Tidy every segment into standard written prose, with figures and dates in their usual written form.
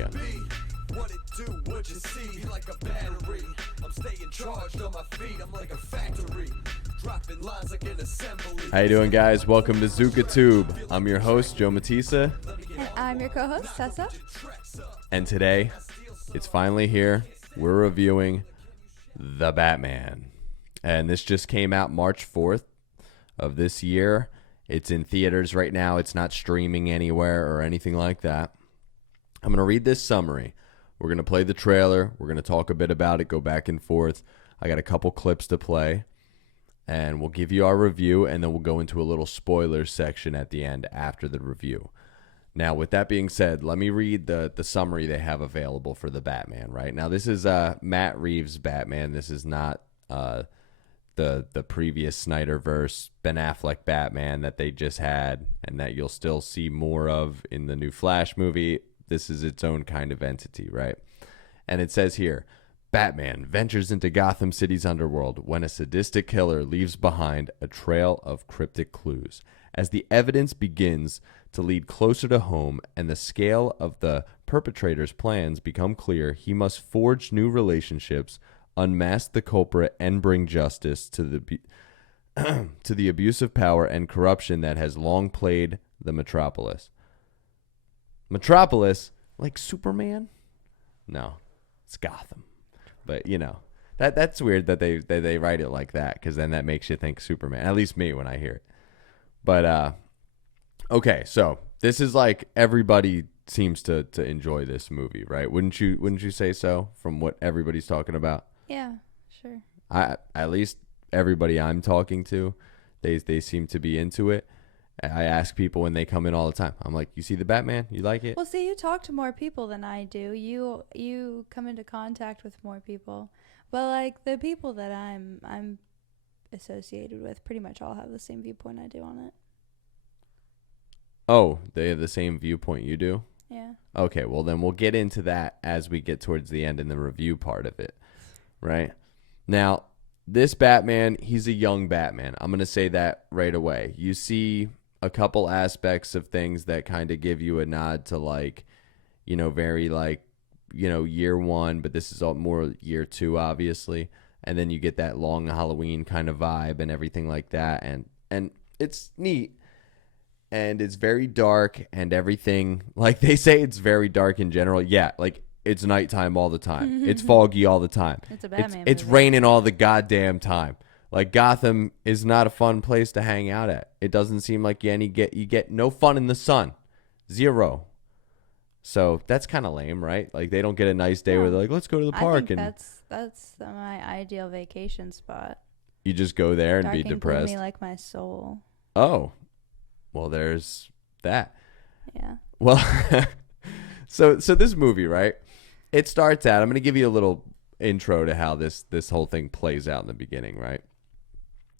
again. What it do, what you see, like a battery. I'm staying charged on my feet, I'm like a factory. Dropping lines like an assembly. How you doing, guys? Welcome to ZukaTube. I'm your host, Joe Matissa. And I'm your co-host, Tessa. And today, it's finally here. We're reviewing The Batman. And this just came out March 4th of this year. It's in theaters right now. It's not streaming anywhere or anything like that. I'm going to read this summary. We're going to play the trailer. We're going to talk a bit about it, go back and forth. I got a couple clips to play. And we'll give you our review, and then we'll go into a little spoiler section at the end after the review. Now, with that being said, let me read the summary they have available for the Batman, right? Now, this is Matt Reeves' Batman. This is not the previous Snyderverse Ben Affleck Batman that they just had and that you'll still see more of in the new Flash movie. This is its own kind of entity, right? And it says here, Batman ventures into Gotham City's underworld when a sadistic killer leaves behind a trail of cryptic clues. As the evidence begins to lead closer to home and the scale of the perpetrator's plans become clear, he must forge new relationships, unmask the culprit, and bring justice to the abuse of power and corruption that has long plagued the metropolis. Metropolis? Like Superman? No, it's Gotham. But, you know, that's weird that they write it like that, because then that makes you think Superman. At least me when I hear it. But, okay, so this is like everybody seems to enjoy this movie, right? Wouldn't you say so from what everybody's talking about? Yeah, sure. At least everybody I'm talking to, they seem to be into it. I ask people when they come in all the time. I'm like, you see the Batman? You like it? Well, see, you talk to more people than I do. You come into contact with more people. But like the people that I'm associated with pretty much all have the same viewpoint I do on it. Oh, they have the same viewpoint you do? Yeah. Okay, well then we'll get into that as we get towards the end in the review part of it, right? Now, this Batman, he's a young Batman. I'm going to say that right away. You see a couple aspects of things that kind of give you a nod to, like, you know, very like, you know, year one, but this is all more year two, obviously. And then you get that long Halloween kind of vibe and everything like that. And it's neat. And it's very dark and everything. Like, they say it's very dark in general. Yeah, like, it's nighttime all the time. It's foggy all the time. It's a Batman It's movie. raining all the goddamn time. Like, Gotham is not a fun place to hang out at. It doesn't seem like you get no fun in the sun. Zero. So that's kind of lame, right? Like, they don't get a nice day where they're like, let's go to the park. I think that's my ideal vacation spot. You just go there and Dark be and depressed. gloomy like my soul. Oh, well, there's that. Yeah. Well, so this movie, right? It starts out. I'm going to give you a little intro to how this whole thing plays out in the beginning, right?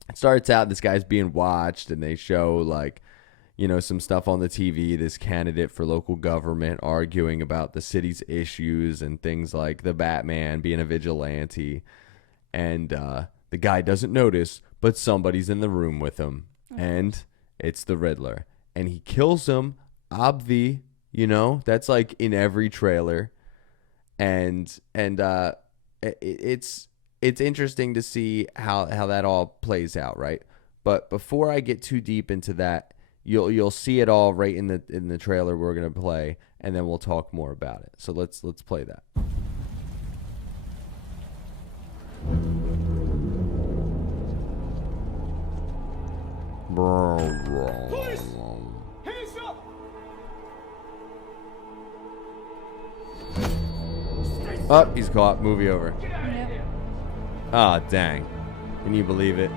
It starts out, this guy's being watched, and they show, like, you know, some stuff on the TV, this candidate for local government arguing about the city's issues and things like the Batman being a vigilante. And the guy doesn't notice, but somebody's in the room with him, and it's the Riddler. And he kills him, obvi, you know? That's, like, in every trailer. And it's interesting to see how that all plays out, right? But before I get too deep into that, you'll see it all right in the trailer we're gonna play, and then we'll talk more about it. So let's play that. Police! Hands up! Oh, he's caught. Movie over. Yep. Ah, dang. Can you believe it?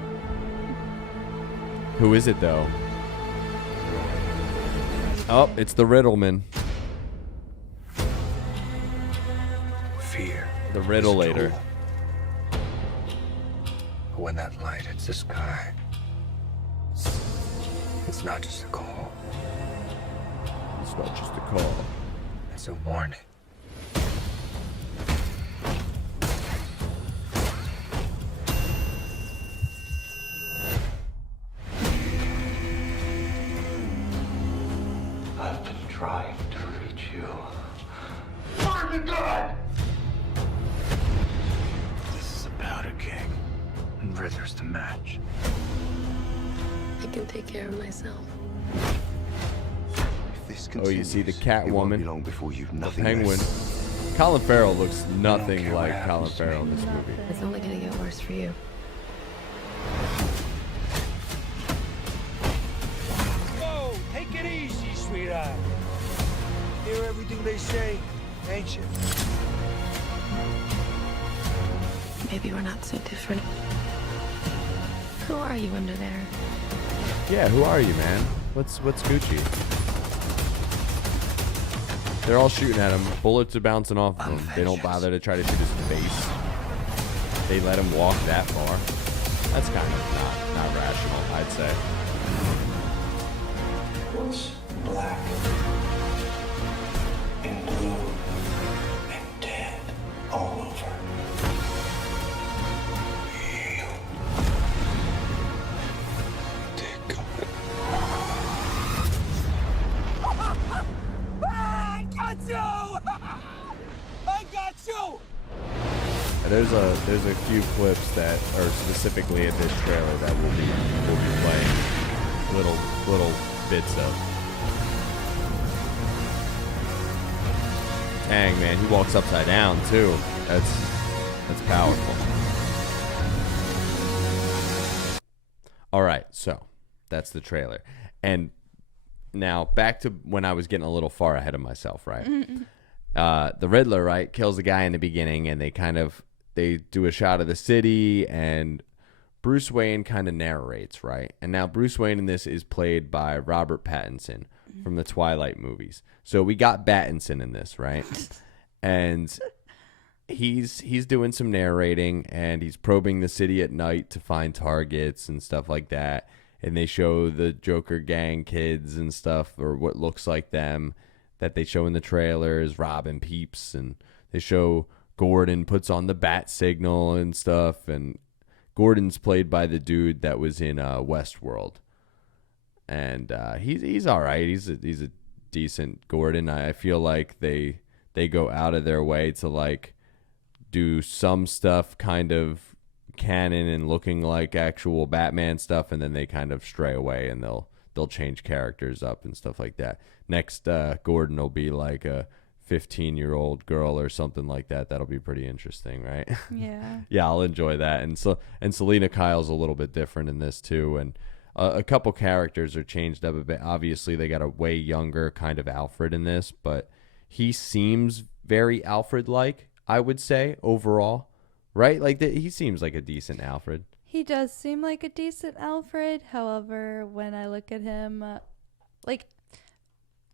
Who is it, though? Oh, it's the Riddleman. Fear. The Riddleator. is total. But when that light hits the sky, it's not just a call, It's not just a call. it's a warning. I've been trying to reach you. This is a powder keg, and Riddler's the match. I can take care of myself. If this Oh, you see the continues, it won't be Catwoman, long before you've the nothing Penguin. left. Colin Farrell looks nothing care what like Colin happens to me. Farrell in this movie. It's only gonna get worse for you. Whoa, take it easy, sweetheart. Hear everything they say, ain't you? Maybe we're not so different. Who are you under there? Yeah, who are you, man? What's Gucci? They're all shooting at him. Bullets are bouncing off of him. They don't bother to try to shoot his face. They let him walk that far. That's kind of not rational, I'd say. What's black and blue and dead all over? You. Take it. I got you! I got you! There's a few clips that are specifically in this trailer that we'll be playing little bits of. Dang, man, he walks upside down too. That's powerful. All right, so that's the trailer. And now back to when I was getting a little far ahead of myself, right? The Riddler, right, kills the guy in the beginning, and they do a shot of the city, and Bruce Wayne kind of narrates, right? And now Bruce Wayne in this is played by Robert Pattinson from the Twilight movies. So we got Pattinson in this, right? And he's doing some narrating, and he's probing the city at night to find targets and stuff like that. And they show the Joker gang kids and stuff, or what looks like them, that they show in the trailers, robbing peeps, and they show Gordon puts on the bat signal and stuff, and Gordon's played by the dude that was in Westworld, and he's all right. He's a decent Gordon. I feel like they go out of their way to like do some stuff kind of canon and looking like actual Batman stuff, and then they kind of stray away and they'll change characters up and stuff like that. Next, Gordon will be like a 15-year-old girl or something like that. That'll be pretty interesting, right? Yeah. Yeah, I'll enjoy that. And Selena Kyle's a little bit different in this too, and a couple characters are changed up a bit. Obviously, they got a way younger kind of Alfred in this, but he seems very Alfred-like, I would say, overall, right? Like he seems like a decent Alfred. He does seem like a decent Alfred. However, when I look at him, like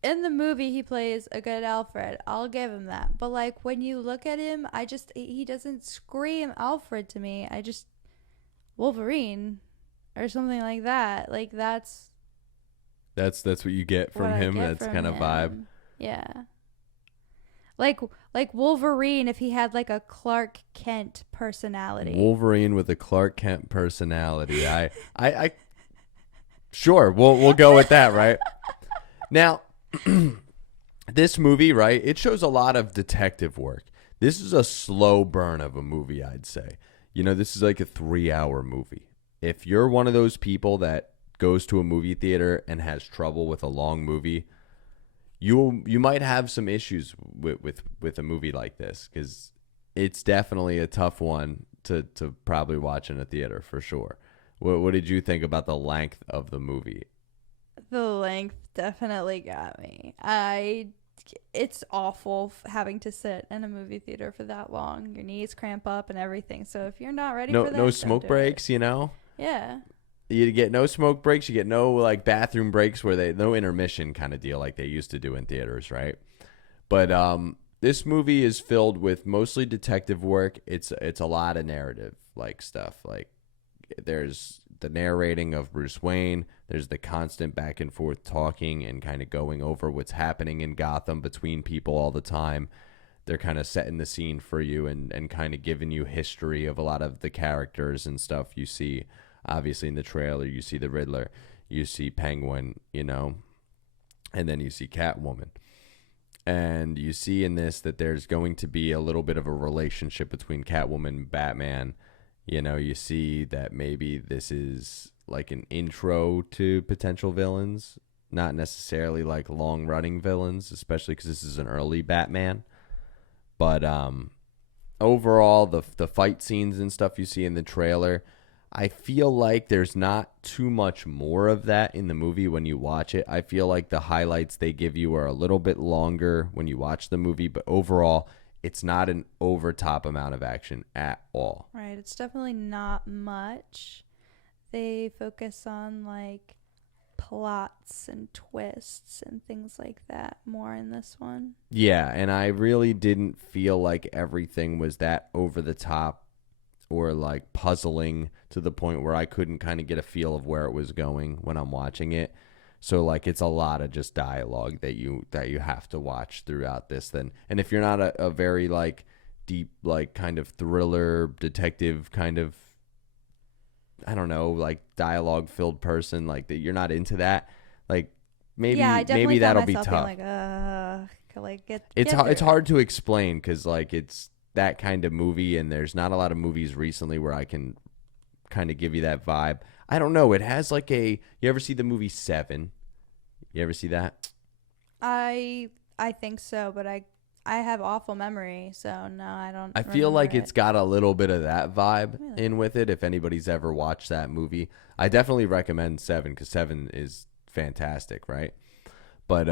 in the movie, he plays a good Alfred. I'll give him that. But like when you look at him, he doesn't scream Alfred to me. Wolverine or something like that. Like that's what you get from what I him. get That's from kind of vibe. him. Yeah. Like Wolverine if he had like a Clark Kent personality. Wolverine with a Clark Kent personality. I sure, we'll go with that, right? Now, this movie, right, it shows a lot of detective work. This is a slow burn of a movie, I'd say. You know, this is like a 3-hour movie. If you're one of those people that goes to a movie theater and has trouble with a long movie, you might have some issues with a movie like this, because it's definitely a tough one to probably watch in a theater for sure. What did you think about the length of the movie? The length definitely got me. It's awful having to sit in a movie theater for that long. Your knees cramp up and everything. So if you're not ready for that, No don't smoke do breaks, it. you know? Yeah. You get no smoke breaks. You get no like bathroom breaks no intermission kind of deal like they used to do in theaters, right? But this movie is filled with mostly detective work. It's a lot of narrative like stuff. Like there's the narrating of Bruce Wayne. There's the constant back and forth talking and kind of going over what's happening in Gotham between people all the time. They're kind of setting the scene for you and kind of giving you history of a lot of the characters and stuff you see. Obviously, in the trailer, you see the Riddler, you see Penguin, you know, and then you see Catwoman. And you see in this that there's going to be a little bit of a relationship between Catwoman and Batman. You know, you see that maybe this is like an intro to potential villains, not necessarily like long-running villains, especially because this is an early Batman. But overall, the fight scenes and stuff you see in the trailer, I feel like there's not too much more of that in the movie when you watch it. I feel like the highlights they give you are a little bit longer when you watch the movie, but overall, it's not an over-top amount of action at all. Right. It's definitely not much. They focus on like plots and twists and things like that more in this one. Yeah, and I really didn't feel like everything was that over the top or like puzzling to the point where I couldn't kind of get a feel of where it was going when I'm watching it. So like it's a lot of just dialogue that you have to watch throughout this then. And if you're not a very like deep like kind of thriller detective kind of, I don't know, like dialogue filled person, like that you're not into that, like maybe that'll be tough. It's hard to explain because like it's that kind of movie, and there's not a lot of movies recently where I can kind of give you that vibe. I don't know. It has like you ever see the movie Seven? You ever see that? I think so, but I have awful memory, so no, I don't. I feel like remember it's got a little bit of that vibe Really? in with it. If anybody's ever watched that movie, I definitely recommend Seven because Seven is fantastic, right? But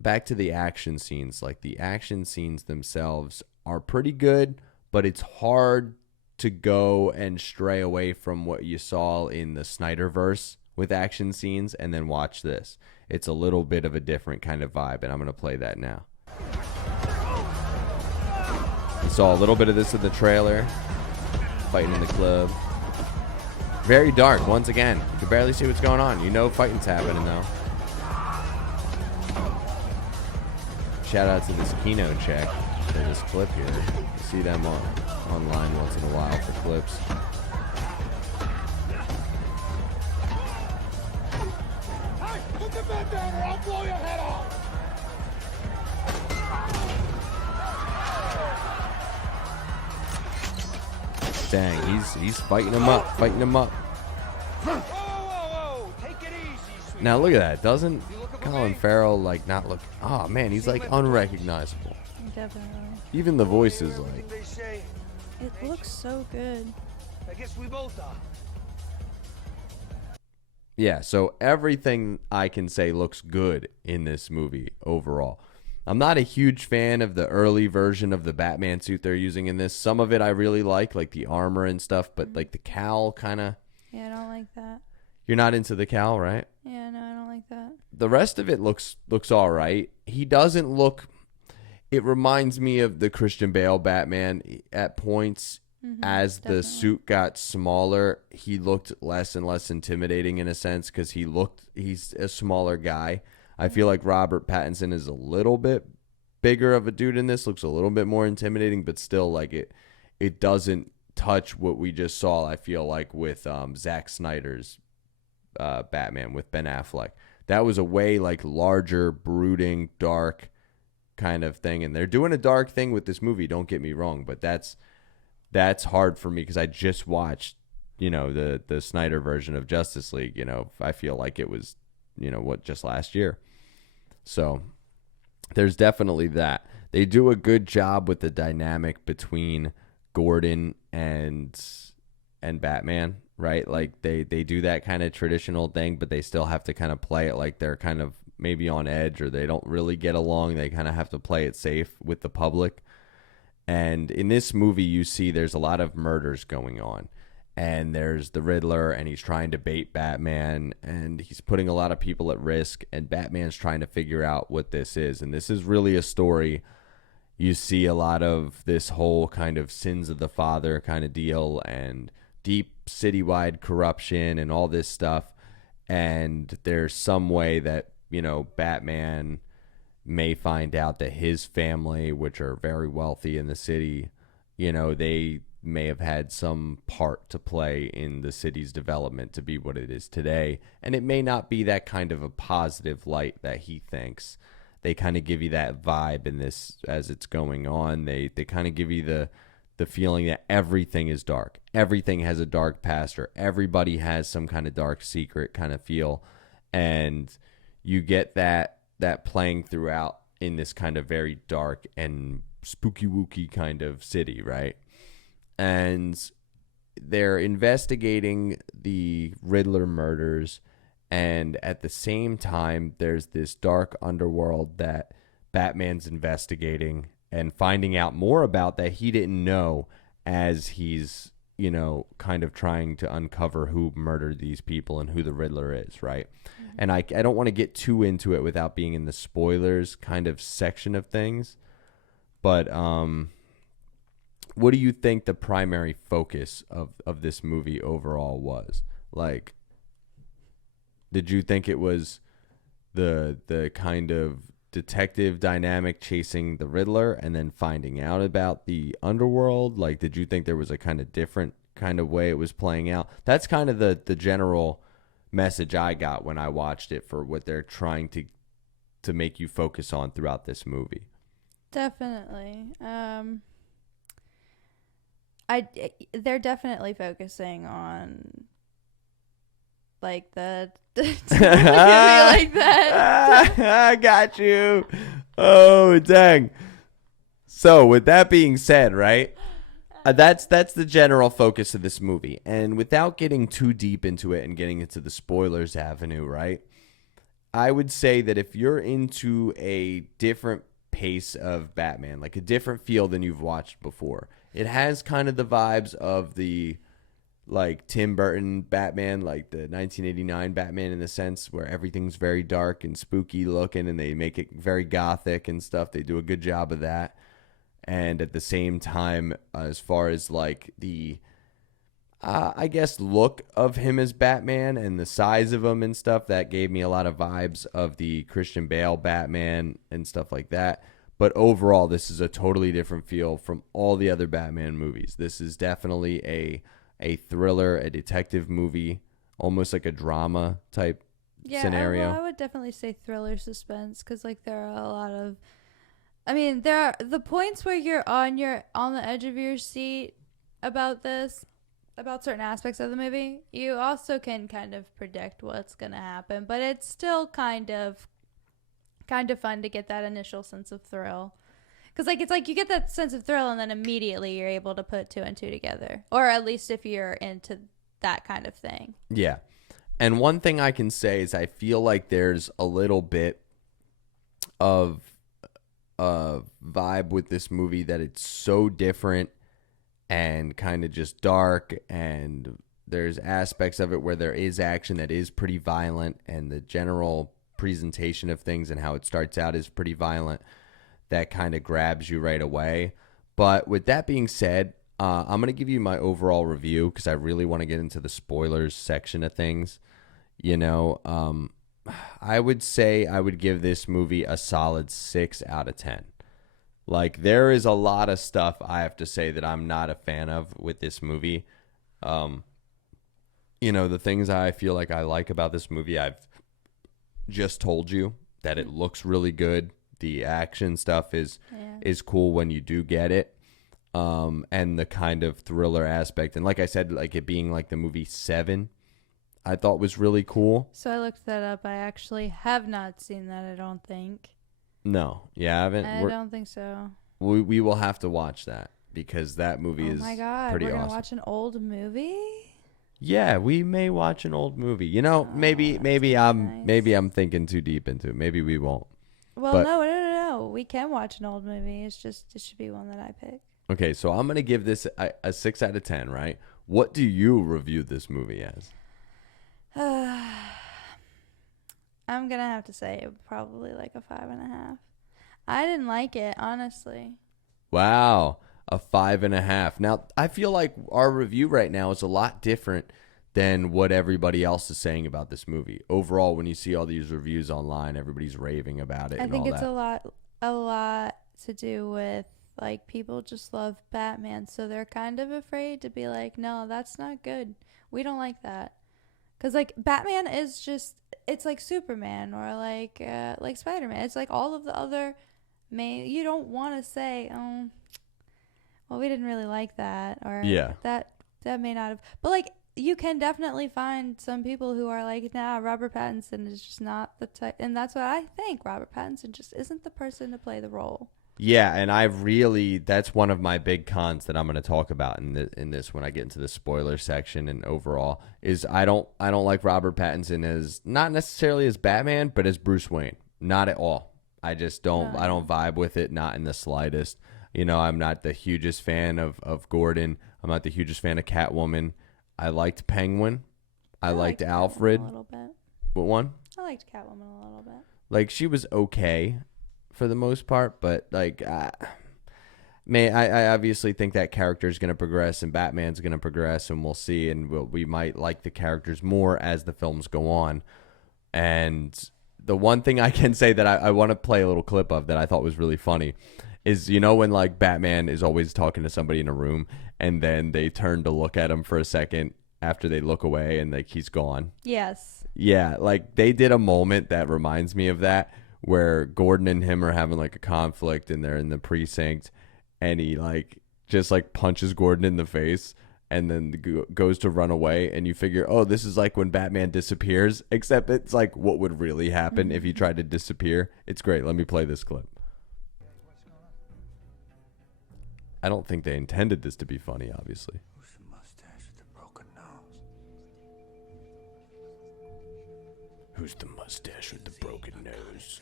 back to the action scenes. Like the action scenes themselves are pretty good, but it's hard to go and stray away from what you saw in the Snyderverse with action scenes and then watch this. It's a little bit of a different kind of vibe, and I'm going to play that now. You saw a little bit of this in the trailer, fighting in the club. Very dark, once again. You can barely see what's going on. You know fighting's happening, though. Shout out to this Kino check for this clip here. You see them online once in a while for clips. Hey, put the bed down or I'll blow your head off! Dang, he's fighting him up, Whoa! Take it easy, sweetie. Now look at that. Doesn't Colin Farrell like not look? Oh man, he's like unrecognizable. Definitely. Even the voice is Everything like. they say, It looks so good. I guess we both are. Yeah, so everything I can say looks good in this movie overall. I'm not a huge fan of the early version of the Batman suit they're using in this. Some of it I really like the armor and stuff, but like the cowl kind of. Yeah, I don't like that. You're not into the cowl, right? Yeah, no, I don't like that. The rest of it looks all right. He doesn't look. It reminds me of the Christian Bale Batman at points. As the definitely. suit got smaller, he looked less and less intimidating in a sense because he's a smaller guy. I feel like Robert Pattinson is a little bit bigger of a dude in this, looks a little bit more intimidating, but still like it doesn't touch what we just saw, I feel like, with Zack Snyder's Batman with Ben Affleck. That was a way like larger, brooding, dark kind of thing. And they're doing a dark thing with this movie, don't get me wrong, but that's hard for me because I just watched, the Snyder version of Justice League. I feel like it was, just last year. So there's definitely that. They do a good job with the dynamic between Gordon and Batman, right? Like they do that kind of traditional thing, but they still have to kind of play it like they're kind of maybe on edge or they don't really get along. They kind of have to play it safe with the public. And in this movie, you see there's a lot of murders going on. And there's the Riddler, and he's trying to bait Batman, and he's putting a lot of people at risk, and Batman's trying to figure out what this is. And this is really a story. You see a lot of this whole kind of sins of the father kind of deal and deep citywide corruption and all this stuff. And there's some way that, Batman may find out that his family, which are very wealthy in the city, they may have had some part to play in the city's development to be what it is today. And it may not be that kind of a positive light that he thinks. they kind of give you that vibe in this as it's going on. They kind of give you the feeling that everything is dark. Everything has a dark past, or everybody has some kind of dark secret kind of feel. And you get that playing throughout in this kind of very dark and spooky wooky kind of city, right? And they're investigating the Riddler murders, and at the same time there's this dark underworld that Batman's investigating and finding out more about that he didn't know as he's, you know, kind of trying to uncover who murdered these people and who the Riddler is, right? Mm-hmm. And I don't want to get too into it without being in the spoilers kind of section of things. But what do you think the primary focus of this movie overall was? Like, did you think it was the kind of detective dynamic chasing the Riddler and then finding out about the underworld? Like, did you think there was a kind of different kind of way it was playing out? That's kind of the general message I got when I watched it for what they're trying to make you focus on throughout this movie. Definitely. They're definitely focusing on like the don't look at me like that. I got you. Oh, dang. So with that being said, right, that's the general focus of this movie. And without getting too deep into it and getting into the spoilers avenue, right, I would say that if you're into a different pace of Batman, like a different feel than you've watched before, it has kind of the vibes of the like Tim Burton Batman, like the 1989 Batman, in the sense where everything's very dark and spooky looking and they make it very gothic and stuff. They do a good job of that. And at the same time, as far as like the I guess look of him as Batman and the size of him and stuff, that gave me a lot of vibes of the Christian Bale Batman and stuff like that. But overall, this is a totally different feel from all the other Batman movies. This is definitely a thriller, a detective movie, almost like a drama type scenario. I would definitely say thriller suspense, because like there are a lot of, I mean, there are the points where you're on the edge of your seat about this, about certain aspects of the movie. You also can kind of predict what's gonna happen, but it's still kind of fun to get that initial sense of thrill. Because like it's like you get that sense of thrill and then immediately you're able to put two and two together. Or at least if you're into that kind of thing. Yeah. And one thing I can say is I feel like there's a little bit of a vibe with this movie that it's so different and kind of just dark, and there's aspects of it where there is action that is pretty violent, and the general presentation of things and how it starts out is pretty violent. That kind of grabs you right away. But with that being said, I'm going to give you my overall review because I really want to get into the spoilers section of things. You know, I would say I would give this movie a solid 6 out of 10. Like, there is a lot of stuff I have to say that I'm not a fan of with this movie. You know, the things I feel like I like about this movie, I've just told you, that it looks really good. The action stuff is cool when you do get it. And the kind of thriller aspect. And like I said, like it being like the movie Seven, I thought was really cool. So I looked that up. I actually have not seen that, I don't think. No, you haven't? I don't think so. We will have to watch that because that movie is pretty awesome. We're going to watch an old movie? Yeah, we may watch an old movie. You know, maybe I'm thinking too deep into it. Maybe we won't. Well, but, no. We can watch an old movie. It's just it should be one that I pick. Okay, so I'm going to give this a 6 out of 10, right? What do you review this movie as? I'm going to have to say probably like a 5.5. I didn't like it, honestly. Wow, a 5.5. Now, I feel like our review right now is a lot different than what everybody else is saying about this movie. Overall, when you see all these reviews online, everybody's raving about it. I think it's a lot to do with like people just love Batman, so they're kind of afraid to be like, no, that's not good. We don't like that. Because like Batman is just it's like Superman or like Spider-Man. It's like all of the other main. You don't want to say, oh, well, we didn't really like that, or Yeah. that may not have. But like, you can definitely find some people who are like, nah, Robert Pattinson is just not the type, and that's what I think. Robert Pattinson just isn't the person to play the role. Yeah, and that's one of my big cons that I'm going to talk about in this when I get into the spoiler section and overall is I don't like Robert Pattinson as not necessarily as Batman, but as Bruce Wayne. Not at all. I just don't I don't vibe with it, not in the slightest. You know, I'm not the hugest fan of Gordon. I'm not the hugest fan of Catwoman. I liked Penguin. I liked Catwoman Alfred. a little bit. What one? I liked Catwoman a little bit. Like, she was okay for the most part, but like, I obviously think that character is going to progress and Batman's going to progress, and we'll see, and we might like the characters more as the films go on. And the one thing I can say that I want to play a little clip of that I thought was really funny is, you know, when like Batman is always talking to somebody in a room and then they turn to look at him for a second after they look away and like he's gone. Yes. Yeah, like they did a moment that reminds me of that, where Gordon and him are having like a conflict and they're in the precinct, and he like just like punches Gordon in the face and then goes to run away, and you figure, oh, this is like when Batman disappears, except it's like what would really happen if he tried to disappear. It's great. Let me play this clip. I don't think they intended this to be funny, obviously. Who's the mustache with the broken nose? Who's the mustache with the broken nose?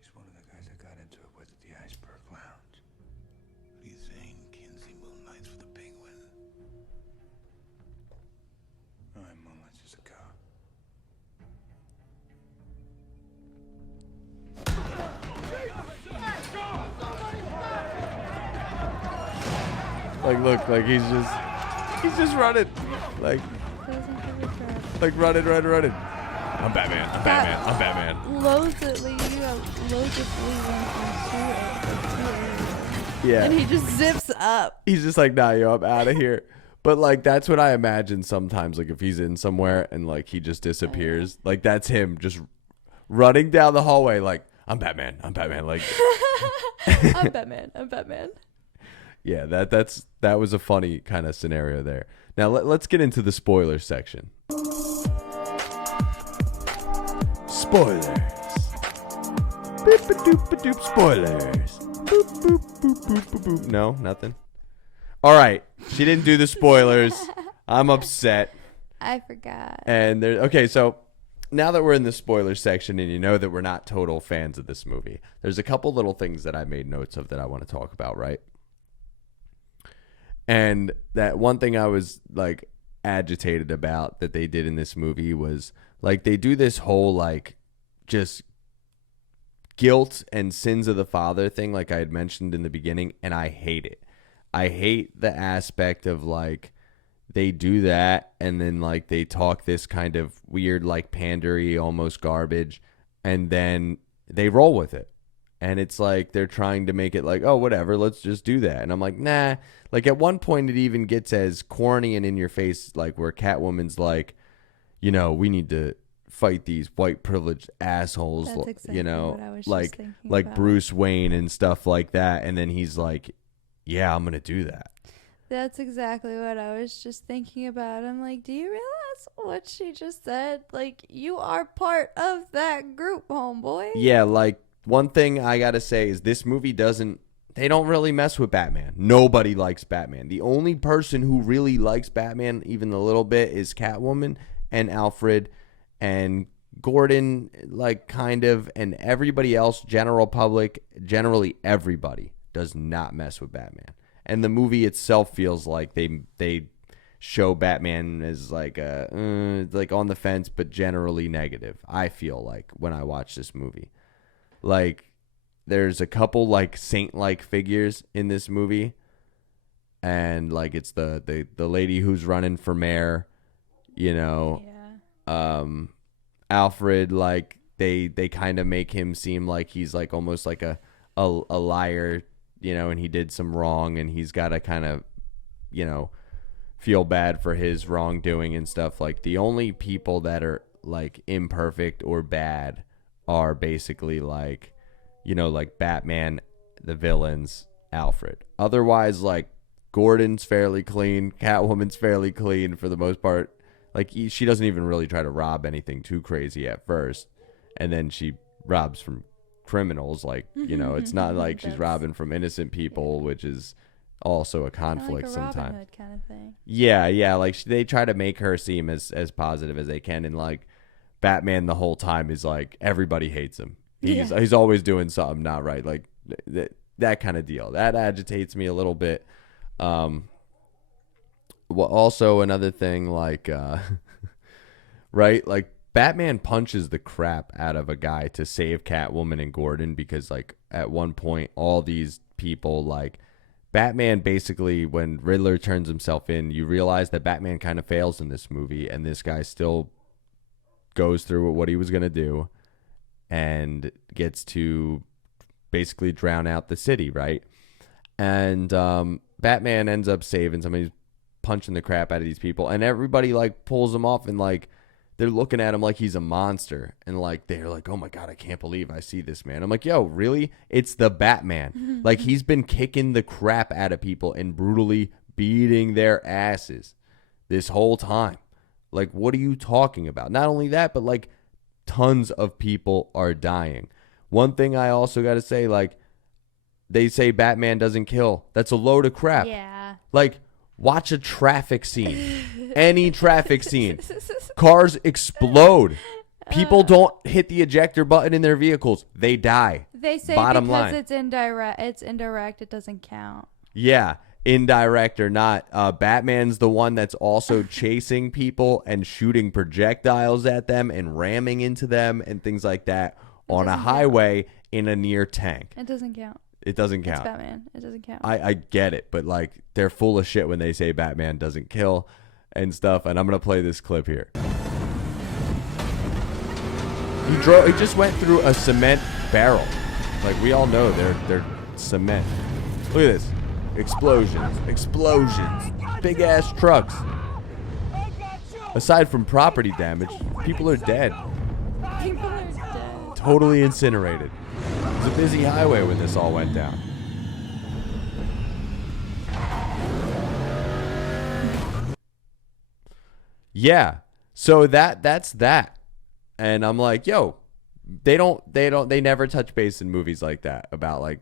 He's one of the guys that got into it with at the Iceberg Lounge. What do you think? Kinsey Moon Knights with a penguin? Alright, Moonlight's just a cop. Like, look, like he's just running, like running. I'm Batman. I'm Batman. I'm Batman. Loathedly, you loathedly went into it. Yeah. And he just zips up. He's just like, nah, yo, I'm out of here. But like, that's what I imagine sometimes. Like, if he's in somewhere and like he just disappears, like that's him just running down the hallway. Like, I'm Batman. I'm Batman. Like, I'm Batman. I'm Batman. yeah, that was a funny kind of scenario there. Now let's get into the spoiler section. Spoilers. Boop a doop a doop spoilers. Boop boop boop boop boop boop. No, nothing. All right, she didn't do the spoilers. I'm upset. I forgot. And okay, so now that we're in the spoiler section and you know that we're not total fans of this movie, there's a couple little things that I made notes of that I want to talk about, right? And that one thing I was like agitated about that they did in this movie was like they do this whole like just guilt and sins of the father thing, like I had mentioned in the beginning, and I hate it. I hate the aspect of like they do that and then like they talk this kind of weird like pandery almost garbage and then they roll with it. And it's like they're trying to make it like, oh, whatever, let's just do that. And I'm like, nah. Like at one point it even gets as corny and in your face, like where Catwoman's like, you know, we need to fight these white privileged assholes, That's exactly you know, what I was just like thinking about. Bruce Wayne and stuff like that. And then he's like, yeah, I'm going to do that. That's exactly what I was just thinking about. I'm like, do you realize what she just said? Like, you are part of that group, homeboy. Yeah, like one thing I got to say is this movie they don't really mess with Batman. Nobody likes Batman. The only person who really likes Batman, even a little bit, is Catwoman and Alfred and Gordon, like kind of, and everybody else, general public, generally everybody does not mess with Batman. And the movie itself feels like they show Batman as like like on the fence, but generally negative. I feel like when I watch this movie, like there's a couple like saint-like figures in this movie, and like it's the lady who's running for mayor, you know, Alfred. Like they kind of make him seem like he's like almost like a liar, you know, and he did some wrong and he's got to kind of, you know, feel bad for his wrongdoing and stuff. Like the only people that are like imperfect or bad are basically like, you know, like Batman, the villains, Alfred. Otherwise, like Gordon's fairly clean, Catwoman's fairly clean for the most part. Like she doesn't even really try to rob anything too crazy at first, and then she robs from criminals. Like, you know, it's not like she's robbing from innocent people, which is also a conflict like a Robin sometimes. Hood kind of thing. Yeah, like they try to make her seem as positive as they can, and like Batman the whole time is like everybody hates him. He's always doing something not right, like that kind of deal. That agitates me a little bit. Well, also another thing, like right, like Batman punches the crap out of a guy to save Catwoman and Gordon, because like at one point all these people, like Batman basically, when Riddler turns himself in, you realize that Batman kind of fails in this movie, and this guy still goes through what he was going to do and gets to basically drown out the city, right? And Batman ends up saving somebody, punching the crap out of these people, and everybody like pulls him off, and like they're looking at him like he's a monster, and like they're like, oh my god, I can't believe I see this man. I'm like, yo, really? It's the Batman. Like, he's been kicking the crap out of people and brutally beating their asses this whole time. Like, what are you talking about? Not only that, but like tons of people are dying. One thing I also got to say, like, they say Batman doesn't kill. That's a load of crap. Yeah. Like, watch a traffic scene. Any traffic scene. Cars explode. People don't hit the ejector button in their vehicles. They die. They say Bottom because line. it's indirect, it doesn't count. Yeah, indirect or not. Batman's the one that's also chasing people and shooting projectiles at them and ramming into them and things like that on a doesn't highway in a near tank. It doesn't count. It doesn't It's count. Batman. It doesn't count. I get it, but like they're full of shit when they say Batman doesn't kill and stuff. And I'm gonna play this clip here. He just went through a cement barrel. Like, we all know they're cement. Look at this. Explosions. Big ass trucks. Aside from property damage, people are dead. People are dead. Totally incinerated. It was a busy highway when this all went down. Yeah. So that's that. And I'm like, yo, they never touch base in movies like that about like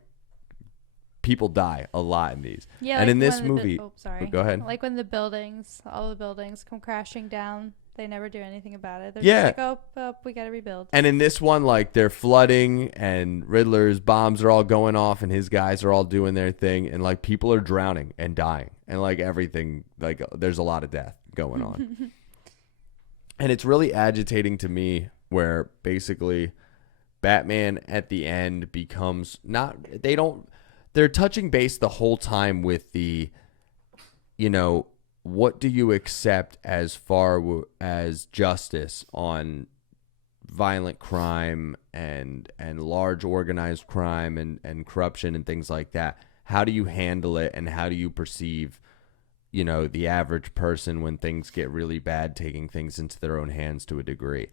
people die a lot in these. Yeah, and like in this when movie, go ahead. Like when all the buildings come crashing down, they never do anything about it. They're Yeah. just like, oh, we gotta rebuild. And in this one, like, they're flooding and Riddler's bombs are all going off and his guys are all doing their thing, and like people are drowning and dying and like everything, like there's a lot of death going on. And it's really agitating to me where basically Batman at the end becomes they're touching base the whole time with the, you know, what do you accept as far as justice on violent crime and large organized crime and corruption and things like that? How do you handle it, and how do you perceive, you know, the average person when things get really bad, taking things into their own hands to a degree?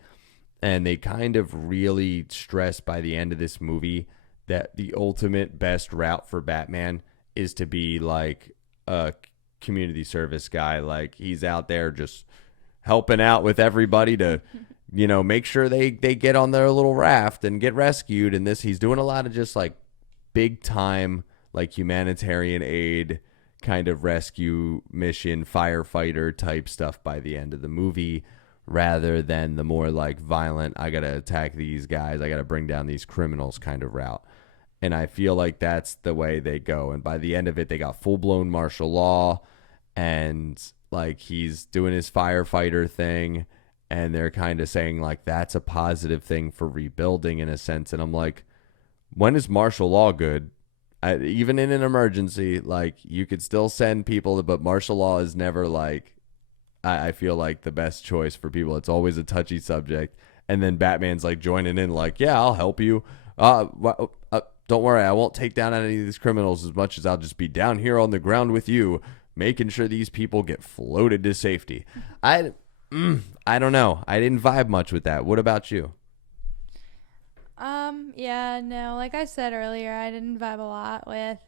And they kind of really stress by the end of this movie that the ultimate best route for Batman is to be like a community service guy. Like, he's out there just helping out with everybody to, you know, make sure they get on their little raft and get rescued. And he's doing a lot of just like big time, like humanitarian aid kind of rescue mission, firefighter type stuff by the end of the movie, rather than the more like violent, I gotta attack these guys, I gotta bring down these criminals kind of route. And I feel like that's the way they go. And by the end of it, they got full-blown martial law, and like he's doing his firefighter thing, and they're kind of saying like that's a positive thing for rebuilding in a sense. And I'm like, when is martial law good? Even in an emergency, like you could still send people, but martial law is never like, I feel like the best choice for people. It's always a touchy subject. And then Batman's like joining in like, yeah, I'll help you. Don't worry, I won't take down any of these criminals as much as I'll just be down here on the ground with you, making sure these people get floated to safety. I don't know. I didn't vibe much with that. What about you? Yeah, no, like I said earlier, I didn't vibe a lot with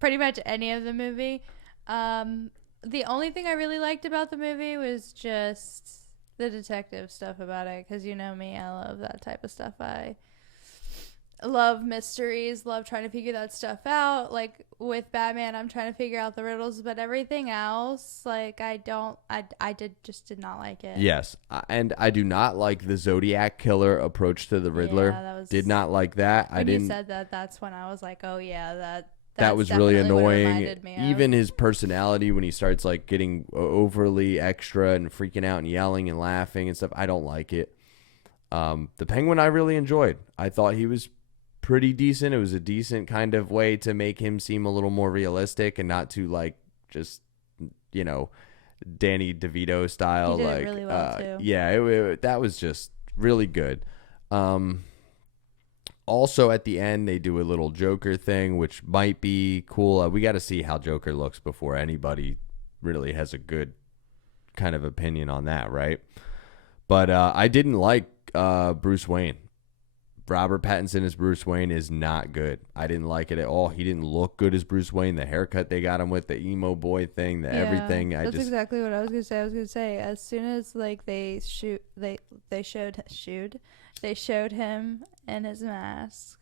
pretty much any of the movie. The only thing I really liked about the movie was just the detective stuff about it, because you know me, I love that type of stuff. I love mysteries, love trying to figure that stuff out. Like with Batman, I'm trying to figure out the riddles, but everything else, like I did not like it. Yes, and I do not like the Zodiac killer approach to the Riddler. Yeah, that was- Did not like that. When I didn't. you said that, that's when I was like, oh yeah, That that's was really definitely what it annoying. reminded me of. Even his personality when he starts like getting overly extra and freaking out and yelling and laughing and stuff, I don't like it. The Penguin I really enjoyed. I thought he was pretty decent. It was a decent kind of way to make him seem a little more realistic and not too like just, you know, Danny DeVito style. He did like it really well, too. Yeah, that was just really good. Also, at the end, they do a little Joker thing, which might be cool. We got to see how Joker looks before anybody really has a good kind of opinion on that, right? But I didn't like Bruce Wayne. Robert Pattinson as Bruce Wayne is not good. I didn't like it at all. He didn't look good as Bruce Wayne. The haircut they got him with, the emo boy thing, the everything. That's exactly what I was gonna say. I was gonna say as soon as like they showed him in his mask,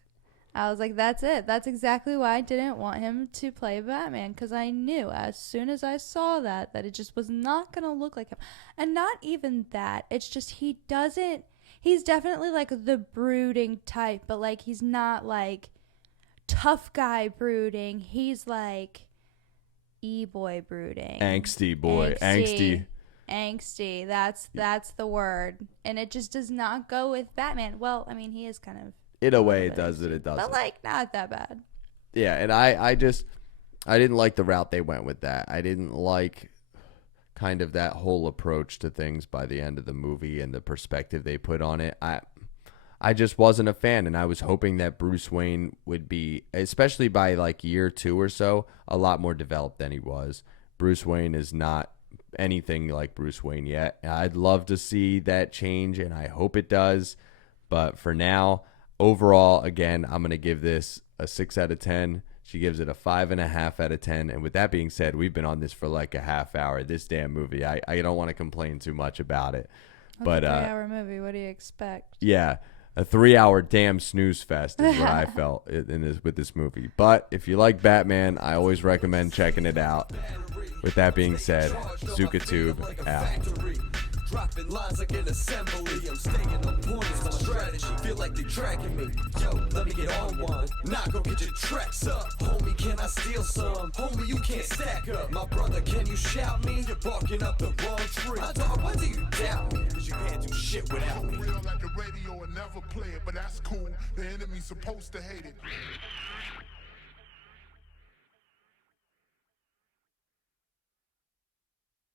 I was like, that's it. That's exactly why I didn't want him to play Batman, because I knew as soon as I saw that it just was not gonna look like him. And not even that. It's just he's definitely like the brooding type, but like he's not like tough guy brooding. He's like e-boy brooding. Angsty boy. Angsty. That's the word. And it just does not go with Batman. Well, I mean, he is kind of In a way, it does it. It doesn't. but like not that bad. Yeah, and I didn't like the route they went with that. I didn't like kind of that whole approach to things by the end of the movie and the perspective they put on it. I just wasn't a fan, and I was hoping that Bruce Wayne would be, especially by like year 2 or so, a lot more developed than he was. Bruce Wayne is not anything like Bruce Wayne yet. I'd love to see that change, and I hope it does. But for now, overall, again, I'm going to give this a 6 out of 10. She gives it a 5.5 out of 10. And with that being said, we've been on this for like a half hour. This damn movie, I don't want to complain too much about it. That's a 3-hour movie. What do you expect? Yeah, a 3-hour damn snooze fest is what I felt with this movie. But if you like Batman, I always recommend checking it out. With that being said, ZukaTube out. Dropping lines like an assembly. I'm staying on point, it's my strategy. Feel like they tracking me. Yo, let me get on one. Nah, go get your tracks up. Homie, can I steal some? Homie, you can't stack up. My brother, can you shout me? You're barking up the wrong tree. My dog, why do you doubt me? Cause you can't do shit without me. Real at the radio and never play it, but that's cool. The enemy's supposed to hate it.